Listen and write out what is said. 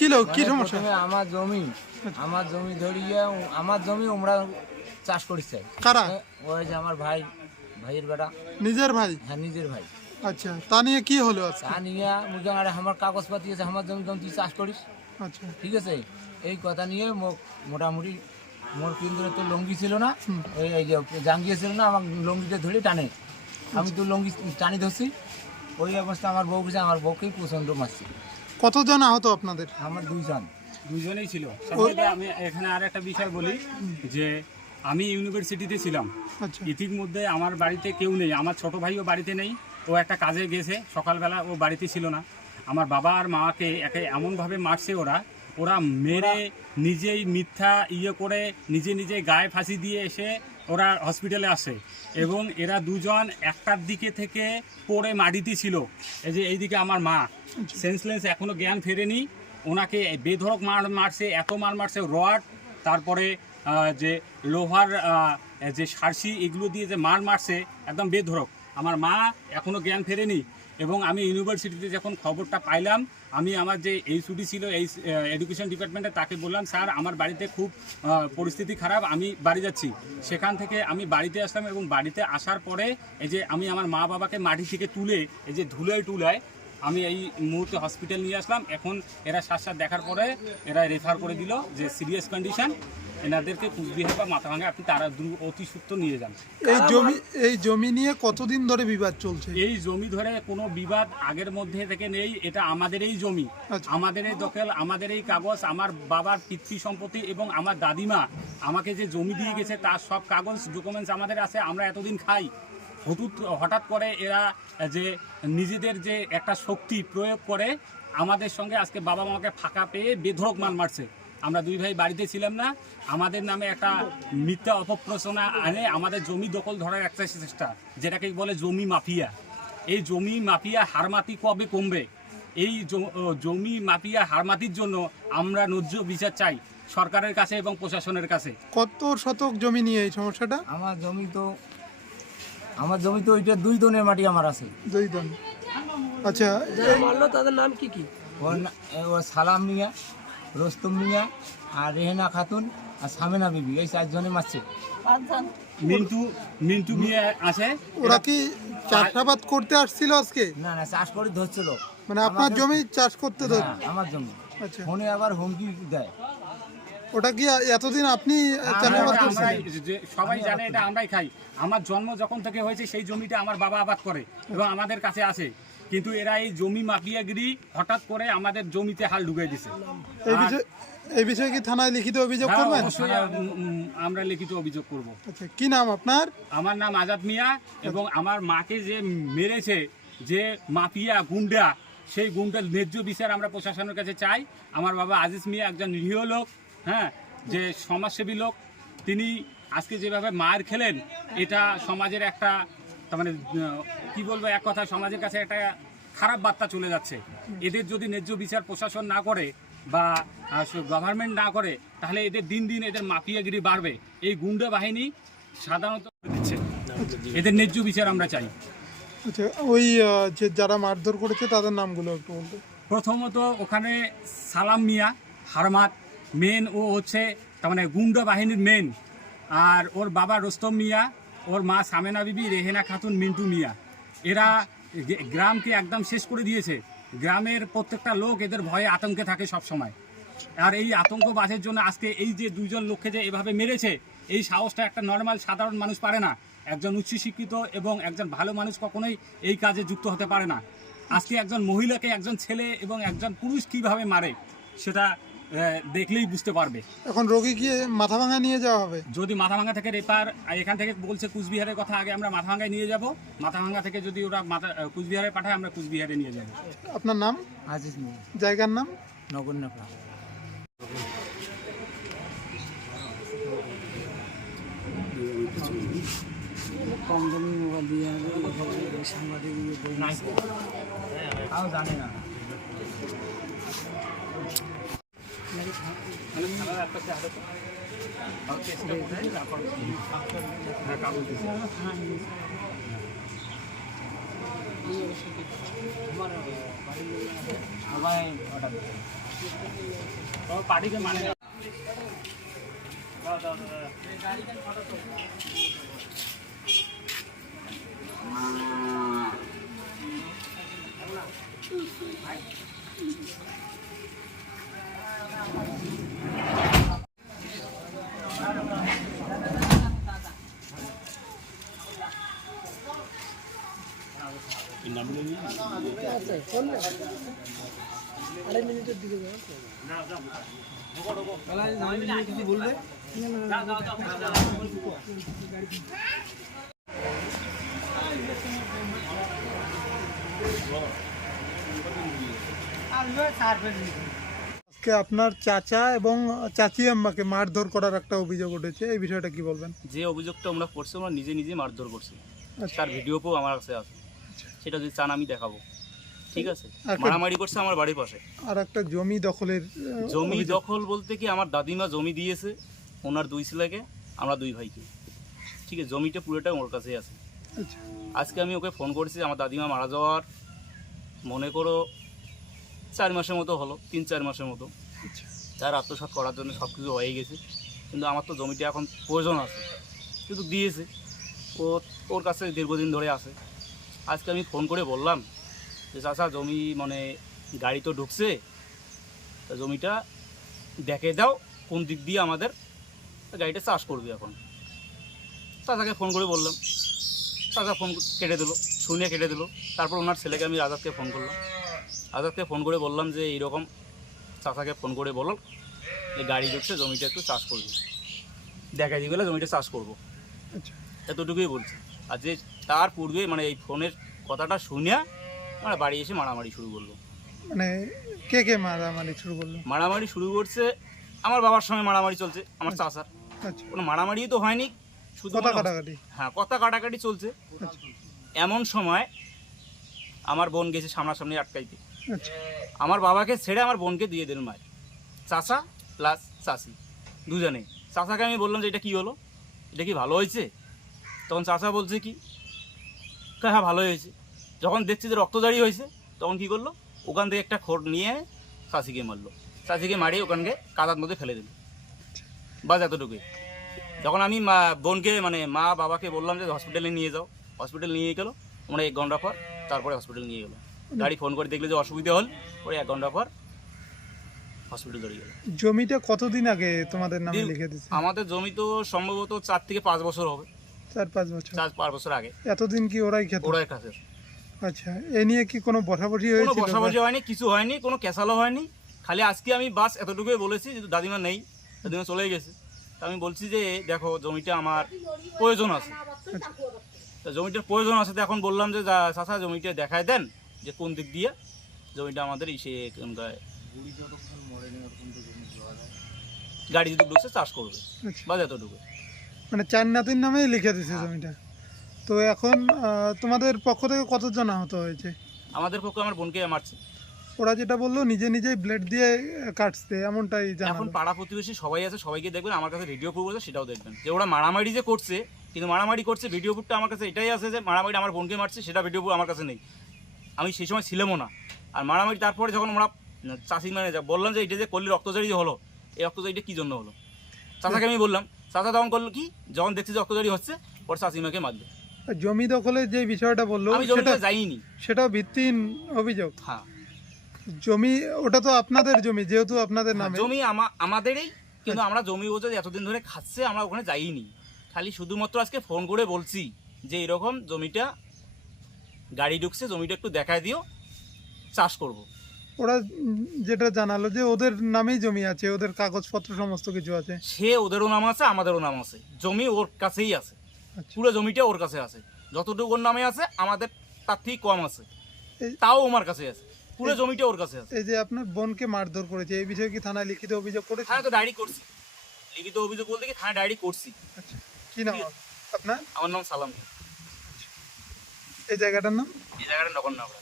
ছিল কি মানে সমস্যা? প্রথমে আমার জমি আমার জমি ধরিয়ে আমার জমি আমরা চাষ করিছে। কারা? ওই যে আমার ভাই ভাইয়ের বেটা। নিজের ভাই? হ্যাঁ নিজের ভাই। আচ্ছা তা নিয়ে কি হলো তা নিয়ে মুখে আরে আমার কাগজপাতি আছে আমার জমি জমি তুই চাষ করিস। আচ্ছা। ঠিক আছে? এই কথা নিয়ে মোটামুটি মোর কিন্তু তো লঙ্গি ছিল না এই জাঙ্গিয়ে ছিল না আমার লঙ্গিটা ধরে টানে। আমি তো লঙ্গি টানি ধরছি। ওই অবস্থা আমার বউ আমার বউকেই প্রচণ্ড মারছি। কতজন আহত আপনাদের? আমার দুইজন। দুজনেই ছিল। সাথে আমি এখানে আর একটা বিষয় বলি যে আমি ইউনিভার্সিটিতে ছিলাম। আচ্ছা। ইতিমধ্যে আমার বাড়িতে কেউ নেই। আমার ছোট ভাইও বাড়িতে নেই। ও একটা কাজে গেছে। সকালবেলা ও বাড়িতে ছিল না। আমার বাবা আর মাকে একে এমনভাবে মারছে ওরা। ওরা মেরে নিজেই মিথ্যা ইয়ে করে নিজে নিজে গায়ে ফাঁসি দিয়ে এসে ওরা হসপিটালে আসে এবং এরা দুজন একটার দিকে থেকে পড়ে মাটিতে ছিল। এই যে এইদিকে আমার মা সেন্সলেন্স এখনও জ্ঞান ফেরেনি। ওনাকে বেধরক মার মারছে, এত মার মারছে রড, তারপরে যে লোহার যে সারসি, এগুলো দিয়ে যে মার মারছে, একদম বেধরক আমার মা এখনও জ্ঞান ফেরেনি এবং আমি ইউনিভার্সিটিতে যখন খবরটা পাইলাম, আমি আমার যে এই ছুটি ছিল, এই এডুকেশন ডিপার্টমেন্টে তাকে বললাম, স্যার, আমার বাড়িতে খুব পরিস্থিতি খারাপ, আমি বাড়ি যাচ্ছি। সেখান থেকে আমি বাড়িতে আসলাম এবং বাড়িতে আসার পরে এই যে আমি আমার মা বাবাকে মাটি থেকে তুলে, এই যে ধুলায় টুলায় আমি এই মুহূর্তে হসপিটাল নিয়ে আসলাম। এখন এরা সাত দেখার পরে এরা রেফার করে দিল যে সিরিয়াস কন্ডিশন এনাদেরকে কুচবিহার বা মাথাভাঙা আপনি তারা অতি সূক্ষ্ম নিয়ে যান। এই জমি এই জমি নিয়ে কতদিন ধরে বিবাদ চলছে? এই জমি ধরে কোনো বিবাদ আগের মধ্যে থেকে নেই এটা আমাদের এই জমি। আচ্ছা। আমাদের এই দখল আমাদের এই কাগজ আমার বাবার পিতৃ সম্পত্তি এবং আমার দাদিমা আমাকে যে জমি দিয়ে গেছে তার সব কাগজ ডকুমেন্টস আমাদের আছে আমরা এতদিন খাই। হঠাৎ হঠাৎ করে এরা যে নিজেদের যে একটা শক্তি প্রয়োগ করে আমাদের সঙ্গে আজকে বাবা মাকে ফাঁকা পেয়ে বেধরক মান মারছে। আমরা দুই ভাই বাড়িতে ছিলাম না। আমাদের নামে একটা মিথ্যা অপপ্রচনা আনে আমাদের জমি দখল ধরার একটা চেষ্টা যেটাকে বলে জমি মাফিয়া। এই জমি মাফিয়া হারমাতি কবে কমবে? এই জমি মাফিয়া হারমাতির জন্য আমরা ন্যায্য বিচার চাই সরকারের কাছে এবং প্রশাসনের কাছে। কত শতক জমি নিয়ে এই সমস্যাটা? আমার জমি তো আমার জমি তো ওইটা দুই দনের মাটি আমার আছে। দুই জন আচ্ছা এই- ওর না- এ, ও সালাম মিয়া। রস্তম মিয়া আর রেহেনা খাতুন আর সামেনা বিবি এই চারজনে মারছে। মিন্টু মিন্টু মিয়া আছে? ওরা কি চাষাবাদ করতে আসছিল আজকে? না না চাষ করে ধরছিল। মানে আপনার জমি চাষ করতে ধর হ্যাঁ, আমার জমি। আচ্ছা। ফোনে আবার হুমকি দেয়। ওটা কি এতদিন আপনি চাষাবাদ আমরা- যে সবাই জানে এটা আমরাই খাই। আমার জন্ম যখন থেকে হয়েছে সেই জমিটা আমার বাবা আবাদ করে এবং আমাদের কাছে আছে। কিন্তু এরা এই জমি মাফিয়াগিরি হঠাৎ করে আমাদের জমিতে হাল ঢুকিয়ে দিছে। এই বিষয়ে এই বিষয়ে কি থানায় লিখিত অভিযোগ করবেন? অবশ্যই আমরা লিখিত অভিযোগ করব। আচ্ছা কি নাম আপনার? আমার নাম আজাদ মিয়া এবং আমার মাকে যে মেরেছে যে মাফিয়া গুন্ডা সেই গুন্ডার ন্যায্য বিচার আমরা প্রশাসনের কাছে চাই। আমার বাবা আজিজ মিয়া একজন নিরীহ লোক হ্যাঁ যে সমাজসেবী লোক। তিনি আজকে যেভাবে মার খেলেন এটা সমাজের একটা তার মানে কি বলব এক কথা সমাজের কাছে একটা খারাপ বার্তা চলে যাচ্ছে। এদের যদি ন্যায্য বিচার প্রশাসন না করে বা গভর্নমেন্ট না করে তাহলে এদের দিন দিন এদের মাফিয়াগিরি বাড়বে। এই গুন্ডা বাহিনী সাধারণত দিচ্ছে। এদের ন্যায্য বিচার আমরা চাই। আচ্ছা ওই যে যারা মারধর করেছে তাদের নামগুলো একটু বলতে। প্রথমত ওখানে সালাম মিয়া হারমাত মেন ও হচ্ছে তার মানে গুন্ডা বাহিনীর মেন আর ওর বাবা রোস্তম মিয়া ওর মা সামেনা বিবি রেহেনা খাতুন মিন্টু মিয়া। এরা গ্রামকে একদম শেষ করে দিয়েছে। গ্রামের প্রত্যেকটা লোক এদের ভয়ে আতঙ্কে থাকে সব সময় আর এই আতঙ্ক বাসের জন্য আজকে এই যে দুজন লোককে যে এভাবে মেরেছে, এই সাহসটা একটা নর্মাল সাধারণ মানুষ পারে না। একজন উচ্চশিক্ষিত এবং একজন ভালো মানুষ কখনোই এই কাজে যুক্ত হতে পারে না। আজকে একজন মহিলাকে একজন ছেলে এবং একজন পুরুষ কীভাবে মারে, সেটা দেখলেই বুঝতে পারবে। এখন রোগী গিয়ে মাথা ভাঙা নিয়ে যাওয়া হবে? যদি মাথা ভাঙা থেকে রেপার এখান থেকে বলছে কুচবিহারের কথা আগে আমরা মাথাভাঙ্গায় নিয়ে যাব। মাথাভাঙ্গা থেকে যদি ওরা মাথা কুচবিহারে পাঠায় আমরা কুচবিহারে নিয়ে যাব। আপনার নাম? আজিজ মিয়া। জায়গার নাম? নগণ্য প্রাণ কম দামি মোবাইল দিয়ে সাংবাদিক তাও জানে না। সবাই অর্ডার ও পার্টিকে আজকে আপনার চাচা এবং চাচি আম্মাকে মারধর করার একটা অভিযোগ উঠেছে এই বিষয়টা কি বলবেন? যে অভিযোগটা আমরা করছি আমরা নিজে নিজে মারধর করছি। আচ্ছা। তার ভিডিওকেও আমার কাছে আছে। সেটা যদি চান আমি দেখাবো। ঠিক আছে। মারামারি করছে আমার বাড়ির পাশে। আর একটা জমি দখলের জমি দখল বলতে কি আমার দাদিমা জমি দিয়েছে ওনার দুই ছেলেকে আমরা দুই ভাইকে। ঠিক আছে জমিটা পুরোটা ওর কাছেই আছে। আচ্ছা। আজকে আমি ওকে ফোন করেছি আমার দাদিমা মারা যাওয়ার মনে করো চার মাসের মতো হলো তিন চার মাসের মতো। আচ্ছা। তার আত্মসাৎ করার জন্য সব কিছু হয়ে গেছে। কিন্তু আমার তো জমিটা এখন প্রয়োজন আছে কিন্তু দিয়েছে। ও ওর কাছে দীর্ঘদিন ধরে আছে। আজকে আমি ফোন করে বললাম যে চাচা জমি মানে গাড়ি তো ঢুকছে তা জমিটা দেখে দাও কোন দিক দিয়ে আমাদের গাড়িটা চাষ করবে এখন। চাচাকে ফোন করে বললাম। চাচা ফোন কেটে দিলো শুনে কেটে দিলো। তারপর ওনার ছেলেকে আমি আজাদকে ফোন করলাম। আজাদকে ফোন করে বললাম যে এইরকম চাচাকে ফোন করে বলো যে গাড়ি ঢুকছে জমিটা একটু চাষ করবে। দেখা দিয়ে গেলে জমিটা চাষ করব। আচ্ছা। এতটুকুই বলছি। আর যে তার পূর্বে মানে এই ফোনের কথাটা শুনিয়া মানে বাড়ি এসে মারামারি শুরু করল। মানে কে কে মারামারি শুরু করল? মারামারি শুরু করছে আমার বাবার সঙ্গে মারামারি চলছে আমার চাচার। আচ্ছা। কোনো মারামারি তো হয়নি শুধু কথা কাটাকাটি। হ্যাঁ কথা কাটাকাটি চলছে। আচ্ছা। এমন সময় আমার বোন গেছে সামনাসামনি আটকাইতে। আচ্ছা। আমার বাবাকে ছেড়ে আমার বোনকে দিয়ে দিল মায়ের চাচা প্লাস চাষি দুজনে চাচাকে আমি বললাম যে এটা কি হলো? এটা কি ভালো হয়েছে? তখন চাচা বলছে কি হ্যাঁ ভালো হয়েছে। যখন দেখছি যে রক্তজারি হয়েছে তখন কি করল? ওখান থেকে একটা খোর নিয়ে চাচিকে মারলো। চাচিকে মারিয়ে ওখানকে কাদার মধ্যে ফেলে দিল। বাস এতটুকুই। যখন আমি মা বোনকে মানে মা বাবাকে বললাম যে হসপিটালে নিয়ে যাও। হসপিটাল নিয়ে গেলো মানে এক ঘণ্টা পর তারপরে হসপিটাল নিয়ে গেলো। গাড়ি ফোন করে দেখল যে অসুবিধা হল পরে এক ঘণ্টা পর হসপিটাল ধরে গেল। জমিটা কতদিন আগে তোমাদের নামে লিখে আমাদের জমি তো সম্ভবত চার থেকে পাঁচ বছর হবে। চার পাঁচ বছর। চার পাঁচ বছর আগে। এতদিন কি ওরাই খেত? ওরাই কাছে আচ্ছা এ নিয়ে কি কোনো বসাবসি কোনো হয়েছিল? বসাবসি হয়নি কিছু হয়নি কোনো ক্যাসালও হয়নি। খালি আজকে আমি বাস এতটুকুই বলেছি যে দাদিমা নেই দাদিমা চলে গেছে। তা আমি বলছি যে দেখো জমিটা আমার প্রয়োজন আছে। তা জমিটার প্রয়োজন আছে তো এখন বললাম যে চাচা জমিটা দেখায় দেন যে কোন দিক দিয়ে। জমিটা আমাদের ইসে গাড়ি যদি ঢুকছে চাষ করবে। আচ্ছা। বাস এতটুকু মানে চার নাতির নামেই লিখে দিছে জমিটা। তো এখন তোমাদের পক্ষ থেকে কতজন আহত হয়েছে? আমাদের পক্ষে আমার বোনকে মারছে। ওরা যেটা বলল নিজে নিজেই ব্লেড দিয়ে কাটছে এমনটাই এখন পাড়া প্রতিবেশী সবাই আছে সবাইকে দেখবেন আমার কাছে ভিডিও প্রুফ আছে সেটাও দেখবেন। যে ওরা মারামারি যে করছে কিন্তু মারামারি করছে ভিডিও প্রুফটা আমার কাছে এটাই আছে যে মারামারি আমার বোনকে মারছে সেটা ভিডিও প্রুফ আমার কাছে নেই। আমি সেই সময় ছিলামও না। আর মারামারি তারপরে যখন আমরা চাষি মানে বললাম যে এটা যে করলি রক্তজারি যে হলো এই রক্তজারিটা কী জন্য হলো? চাচাকে আমি বললাম চাচা তখন করল কি যখন দেখছি যে রক্তজারি হচ্ছে ওর চাষিমাকে মারলো। জমি দখলের যে বিষয়টা বলল সেটা যাইনি। সেটাও ভিত্তিহীন অভিযোগ। হ্যাঁ। জমি ওটা তো আপনাদের জমি যেহেতু আপনাদের নামে। জমি আমা- আমাদেরই কিন্তু আমরা জমি বোঝা এতদিন ধরে খাচ্ছে আমরা ওখানে যাইনি। খালি শুধুমাত্র আজকে ফোন করে বলছি যে এরকম জমিটা গাড়ি ঢুকছে জমিটা একটু দেখায় দিও চাষ করব। ওরা যেটা জানালো যে ওদের নামেই জমি আছে ওদের কাগজপত্র সমস্ত কিছু আছে। সে ওদেরও নাম আছে আমাদেরও নাম আছে। জমি ওর কাছেই আছে। আচ্ছা। পুরো জমিটা ওর কাছে আছে। যতটুকু ওর নামে আছে আমাদের তার থেকে কম আছে। তাও আমার কাছে আছে। পুরো জমিটা ওর কাছে আছে। এই যে আপনার বোনকে মারধর করেছে এই বিষয়ে কি থানায় লিখিত অভিযোগ করেছে? থানায় তো ডায়েরি করছি। লিখিত অভিযোগ বলতে কি থানায় ডায়েরি করছি। আচ্ছা কি নাম আপনার? আমার নাম সালাম। এই জায়গাটার নাম? এই জায়গাটার নগর নগর।